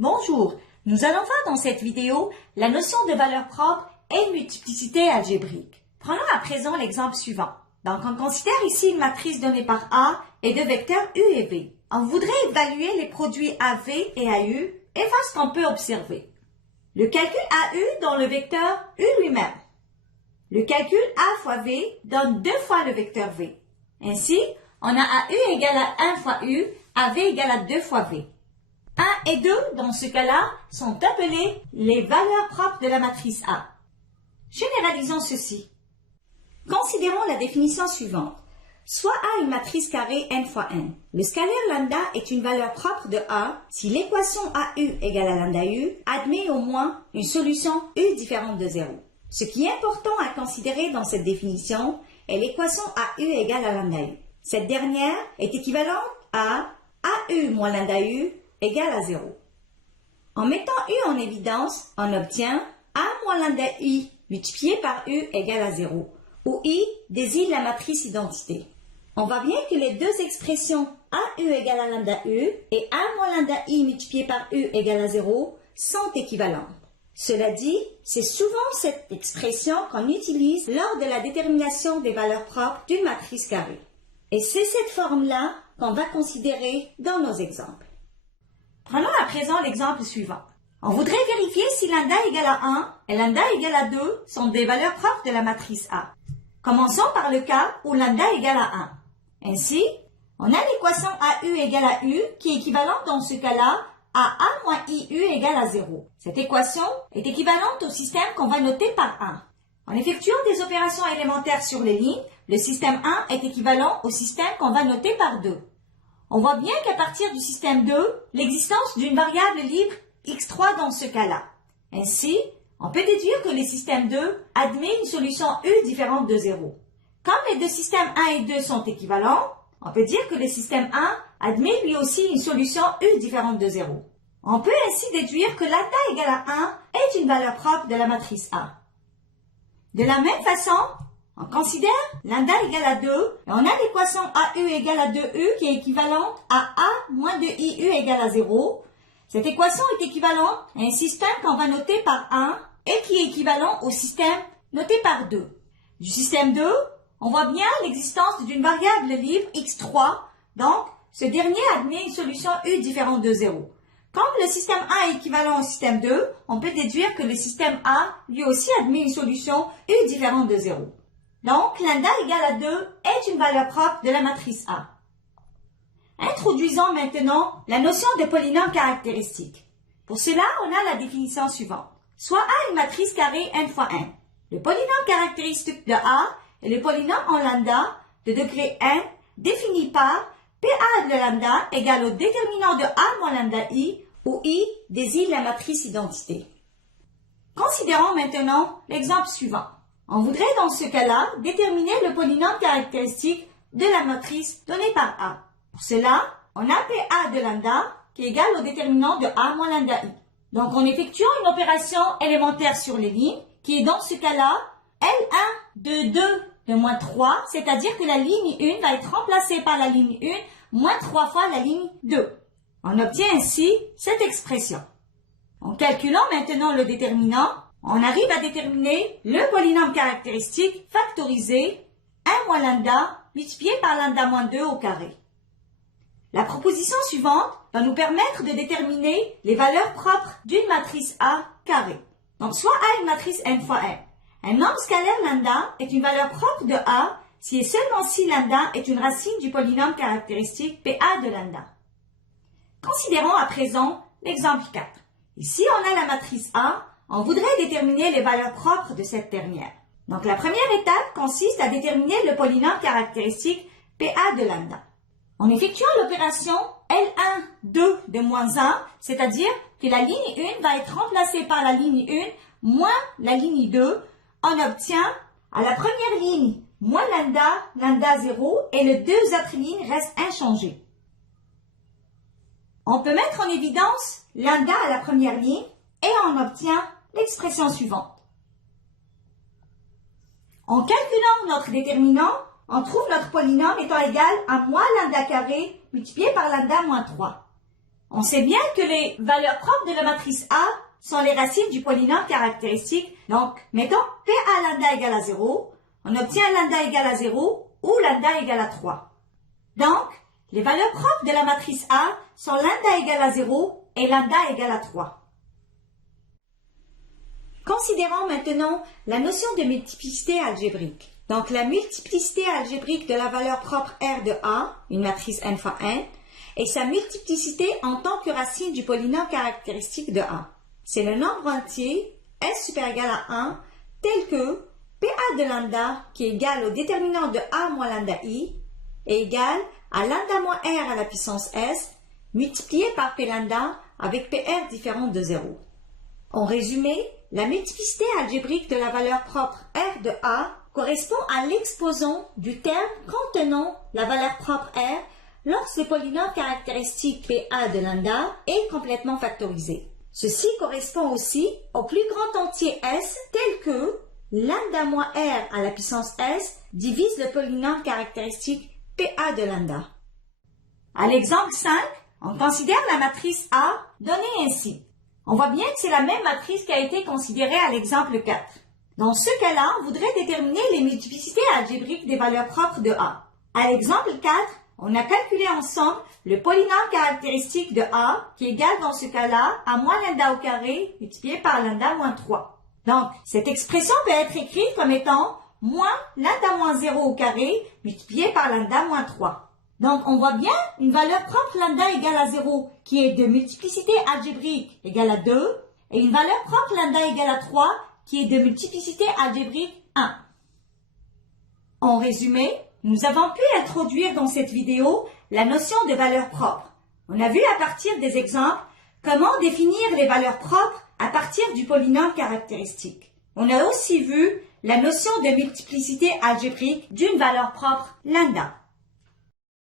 Bonjour, nous allons voir dans cette vidéo la notion de valeur propre et multiplicité algébrique. Prenons à présent l'exemple suivant. Donc, on considère ici une matrice donnée par A et deux vecteurs U et V. On voudrait évaluer les produits AV et AU et voir ce qu'on peut observer. Le calcul AU donne le vecteur U lui-même. Le calcul A fois V donne 2 fois le vecteur V. Ainsi, on a AU égale à 1 fois U, AV égale à 2 fois V. 1 et 2, dans ce cas-là, sont appelés les valeurs propres de la matrice A. Généralisons ceci. Considérons la définition suivante. Soit A est une matrice carrée n fois n. Le scalaire lambda est une valeur propre de A si l'équation AU égale à lambda U admet au moins une solution U différente de 0. Ce qui est important à considérer dans cette définition est l'équation AU égale à lambda U. Cette dernière est équivalente à AU moins lambda U égale à 0. En mettant U en évidence, on obtient A moins lambda I multiplié par U égale à 0, où I désigne la matrice identité. On voit bien que les deux expressions AU égale à lambda U et A moins lambda I multiplié par U égale à 0 sont équivalentes. Cela dit, c'est souvent cette expression qu'on utilise lors de la détermination des valeurs propres d'une matrice carrée. Et c'est cette forme-là qu'on va considérer dans nos exemples. Prenons à présent l'exemple suivant. On voudrait vérifier si lambda égale à 1 et lambda égale à 2 sont des valeurs propres de la matrice A. Commençons par le cas où lambda égale à 1. Ainsi, on a l'équation AU égale à U qui est équivalente dans ce cas-là à A moins IU égale à 0. Cette équation est équivalente au système qu'on va noter par 1. En effectuant des opérations élémentaires sur les lignes, le système 1 est équivalent au système qu'on va noter par 2. On voit bien qu'à partir du système 2, l'existence d'une variable libre x3 dans ce cas-là. Ainsi, on peut déduire que le système 2 admet une solution U différente de 0. Comme les deux systèmes 1 et 2 sont équivalents, on peut dire que le système 1 admet lui aussi une solution U différente de 0. On peut ainsi déduire que lambda égale à 1 est une valeur propre de la matrice A. De la même façon, on considère lambda égale à 2 et on a l'équation AU égale à 2U qui est équivalente à A moins 2IU égale à 0. Cette équation est équivalente à un système qu'on va noter par 1 et qui est équivalent au système noté par 2. Du système 2, on voit bien l'existence d'une variable libre x3, donc ce dernier admet une solution U différente de 0. Comme le système A est équivalent au système 2, on peut déduire que le système A lui aussi admet une solution U différente de 0. Donc, lambda égale à 2 est une valeur propre de la matrice A. Introduisons maintenant la notion de polynôme caractéristique. Pour cela, on a la définition suivante. Soit A est une matrice carrée n fois n. Le polynôme caractéristique de A est le polynôme en lambda de degré n défini par PA de lambda égale au déterminant de A moins lambda I, où I désigne la matrice identité. Considérons maintenant l'exemple suivant. On voudrait dans ce cas-là déterminer le polynôme caractéristique de la matrice donnée par A. Pour cela, on a PA de lambda qui est égal au déterminant de A moins lambda I. Donc, en effectuant une opération élémentaire sur les lignes, qui est dans ce cas-là L1 de 2 de moins 3, c'est-à-dire que la ligne 1 va être remplacée par la ligne 1 moins 3 fois la ligne 2. On obtient ainsi cette expression. En calculant maintenant le déterminant, on arrive à déterminer le polynôme caractéristique factorisé 1 moins lambda multiplié par lambda moins 2 au carré. La proposition suivante va nous permettre de déterminer les valeurs propres d'une matrice A carrée. Donc, soit A est une matrice n fois n. Un nombre scalaire lambda est une valeur propre de A si et seulement si lambda est une racine du polynôme caractéristique PA de lambda. Considérons à présent l'exemple 4. Ici, on a la matrice A. On voudrait déterminer les valeurs propres de cette dernière. Donc, la première étape consiste à déterminer le polynôme caractéristique PA de lambda. En effectuant l'opération L1, 2 de moins 1, c'est-à-dire que la ligne 1 va être remplacée par la ligne 1 moins la ligne 2, on obtient à la première ligne moins lambda, lambda 0, et les deux autres lignes restent inchangées. On peut mettre en évidence lambda à la première ligne et on obtient l'expression suivante. En calculant notre déterminant, on trouve notre polynôme étant égal à moins lambda carré multiplié par lambda moins 3. On sait bien que les valeurs propres de la matrice A sont les racines du polynôme caractéristique. Donc, mettons PA lambda égale à 0, on obtient lambda égale à 0 ou lambda égale à 3. Donc, les valeurs propres de la matrice A sont lambda égale à 0 et lambda égale à 3. Considérons maintenant la notion de multiplicité algébrique. Donc, la multiplicité algébrique de la valeur propre R de A, une matrice n fois n, et sa multiplicité en tant que racine du polynôme caractéristique de A. C'est le nombre entier S supérieur égal à 1 tel que PA de lambda qui est égal au déterminant de A moins lambda I est égal à lambda moins R à la puissance S multiplié par P lambda avec PR différent de 0. En résumé, la multiplicité algébrique de la valeur propre R de A correspond à l'exposant du terme contenant la valeur propre R lorsque le polynôme caractéristique PA de lambda est complètement factorisé. Ceci correspond aussi au plus grand entier S tel que lambda moins R à la puissance S divise le polynôme caractéristique PA de lambda. À l'exemple 5, on considère la matrice A donnée ainsi. On voit bien que c'est la même matrice qui a été considérée à l'exemple 4. Dans ce cas-là, on voudrait déterminer les multiplicités algébriques des valeurs propres de A. À l'exemple 4, on a calculé ensemble le polynôme caractéristique de A qui est égal dans ce cas-là à moins lambda au carré multiplié par lambda moins 3. Donc, cette expression peut être écrite comme étant moins lambda moins 0 au carré multiplié par lambda moins 3. Donc, on voit bien une valeur propre lambda égale à 0 qui est de multiplicité algébrique égale à 2 et une valeur propre lambda égale à 3 qui est de multiplicité algébrique 1. En résumé, nous avons pu introduire dans cette vidéo la notion de valeur propre. On a vu à partir des exemples comment définir les valeurs propres à partir du polynôme caractéristique. On a aussi vu la notion de multiplicité algébrique d'une valeur propre lambda.